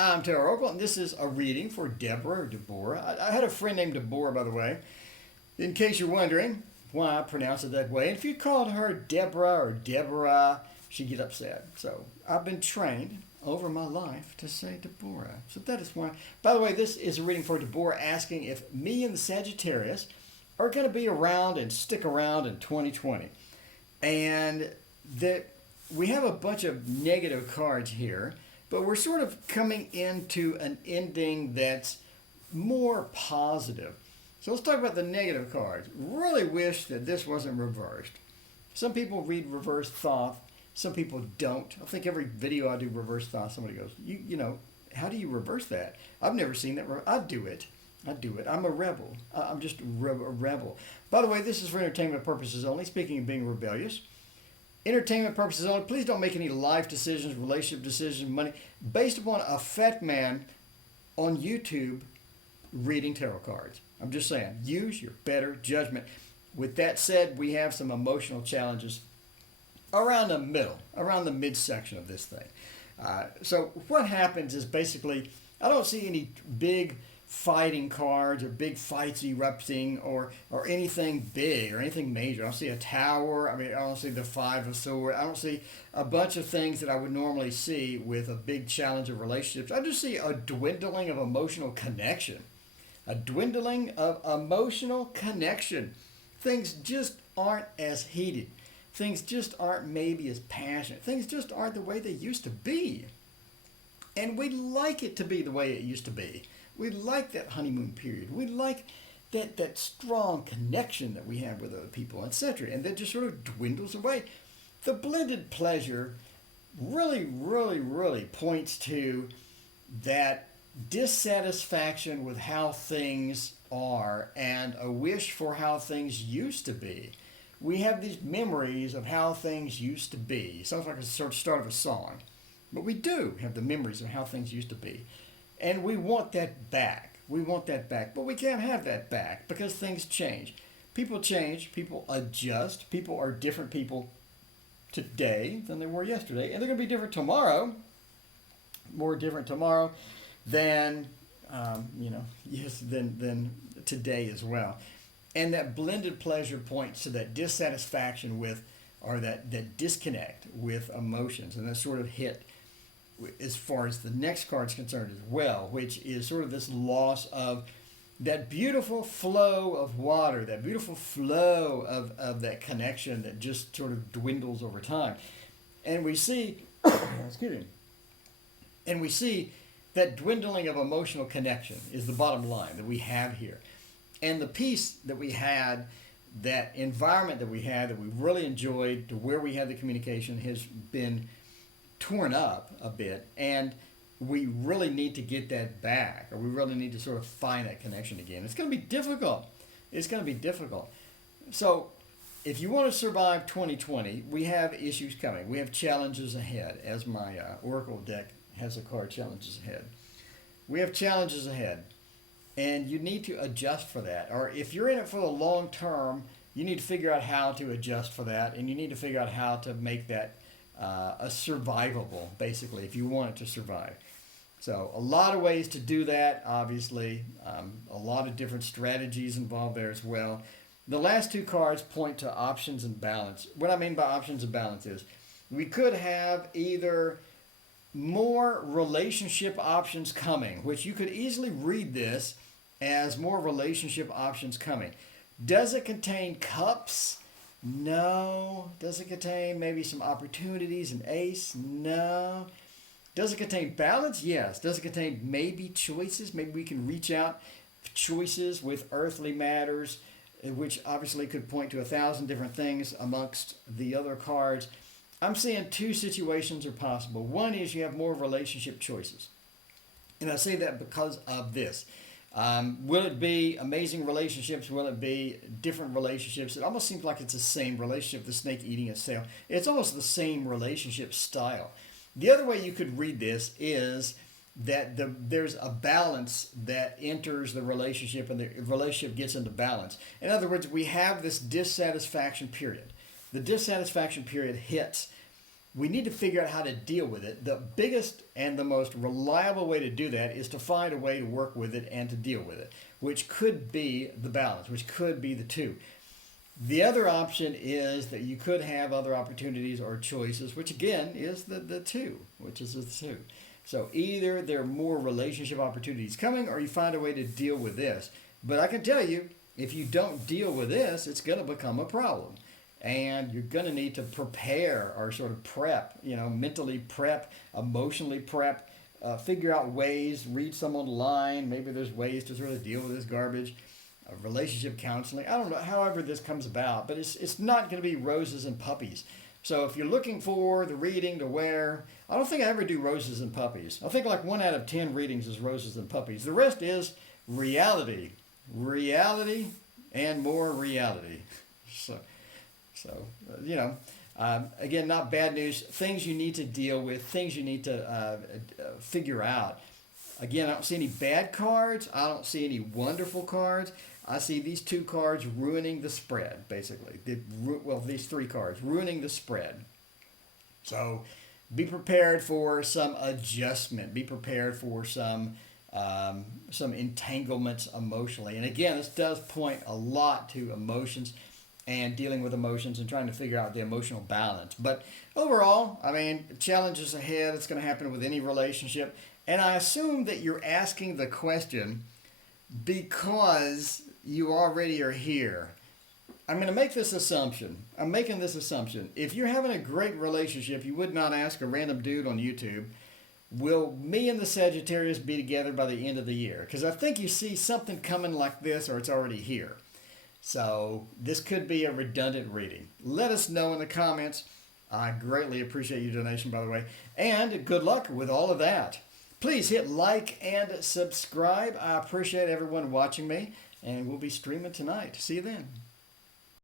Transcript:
I'm Taylor Ogle, and this is a reading for Deborah or Deborah. I had a friend named Deborah, by the way, in case you're wondering why I pronounce it that way. And if you called her Deborah or Deborah, she'd get upset. So I've been trained over my life to say Deborah. So that is why. By the way, this is a reading for Deborah asking if me and the Sagittarius are going to be around and stick around in 2020. And that we have a bunch of negative cards here, but we're sort of coming into an ending that's more positive. So let's talk about the negative cards. Really wish that this wasn't reversed. Some people read reverse Thoth. Some people don't. I think every video I do reverse Thoth, somebody goes, you know, how do you reverse that? I've never seen that. I do it. I do it. I'm a rebel. I'm just a rebel. By the way, this is for entertainment purposes only. Speaking of being rebellious, entertainment purposes only. Please don't make any life decisions, relationship decisions, money based upon a fat man on YouTube reading tarot cards. I'm just saying, use your better judgment. With that said, we have some emotional challenges around the middle, around the midsection of this thing. So what happens is basically, I don't see any big fighting cards or big fights erupting or anything big or anything major. I don't see a tower. I mean, I don't see the Five of Swords. I don't see a bunch of things that I would normally see with a big challenge of relationships. I just see a dwindling of emotional connection. A dwindling of emotional connection. Things just aren't as heated. Things just aren't maybe as passionate. Things just aren't the way they used to be. And we like it to be the way it used to be. We like that honeymoon period. We like that strong connection that we have with other people, etc. And that just sort of dwindles away. The blended pleasure really points to that dissatisfaction with how things are and a wish for how things used to be. We have these memories of how things used to be. Sounds like a sort of start of a song. But we do have the memories of how things used to be. And we want that back. We want that back. But we can't have that back because things change. People change. People adjust. People are different people today than they were yesterday. And they're going to be different tomorrow. More different tomorrow than, than today as well. And that blended pleasure points to that dissatisfaction with, or that disconnect with emotions. And that sort of hit as far as the next card's concerned as well, which is sort of this loss of that beautiful flow of water, that beautiful flow of that connection that just sort of dwindles over time. And we see, excuse me, and we see that dwindling of emotional connection is the bottom line that we have here. And the peace that we had, that environment that we had, that we really enjoyed, to where we had the communication, has been torn up a bit, and we really need to get that back, or we really need to sort of find that connection again. It's going to be difficult. It's going to be difficult. So if you want to survive 2020, we have issues coming. We have challenges ahead, as my Oracle deck has a card, challenges ahead. We have challenges ahead, and you need to adjust for that. Or if you're in it for the long term, you need to figure out how to adjust for that, and you need to figure out how to make that a survivable, basically, if you want it to survive. So a lot of ways to do that, obviously. A lot of different strategies involved there as well. The last two cards point to options and balance. What I mean by options and balance is we could have either more relationship options coming, which you could easily read this as more relationship options coming. Does it contain cups? No. Does it contain maybe some opportunities, an ace? No. Does it contain balance? Yes. Does it contain maybe choices? Maybe we can reach out for choices with earthly matters, which obviously could point to 1,000 different things amongst the other cards. I'm seeing two situations are possible. One is you have more relationship choices. And I say that because of this. Will it be amazing relationships? Will it be different relationships? It almost seems like it's the same relationship, the snake eating its tail. It's almost the same relationship style. The other way you could read this is that there's a balance that enters the relationship and the relationship gets into balance. In other words, we have this dissatisfaction period. The dissatisfaction period hits we need to figure out how to deal with it. The biggest and the most reliable way to do that is to find a way to work with it and to deal with it, which could be the balance, which could be the two. The other option is that you could have other opportunities or choices, which again is the two, which is the two. So either there are more relationship opportunities coming or you find a way to deal with this. But I can tell you, if you don't deal with this, it's going to become a problem. And you're going to need to prepare or sort of prep, mentally prep, emotionally prep, figure out ways, read some online. Maybe there's ways to sort of deal with this garbage. Relationship counseling. I don't know, however this comes about, but it's not going to be roses and puppies. So if you're looking for the reading to wear, I don't think I ever do roses and puppies. I think like 1 out of 10 readings is roses and puppies. The rest is reality, and more reality. Again, not bad news. Things you need to deal with, things you need to figure out. Again, I don't see any bad cards. I don't see any wonderful cards. I see these 2 cards ruining the spread, basically. These 3 cards ruining the spread. So be prepared for some adjustment. Be prepared for some entanglements emotionally. And again, this does point a lot to emotions and dealing with emotions and trying to figure out the emotional balance. But overall, challenges ahead. It's going to happen with any relationship. And I assume that you're asking the question because you already are here. I'm going to make this assumption. I'm making this assumption. If you're having a great relationship, you would not ask a random dude on YouTube, will me and the Sagittarius be together by the end of the year? Because I think you see something coming like this or it's already here. So this could be a redundant reading. Let us know in the comments. I greatly appreciate your donation, by the way. And good luck with all of that. Please hit like and subscribe. I appreciate everyone watching me. And we'll be streaming tonight. See you then.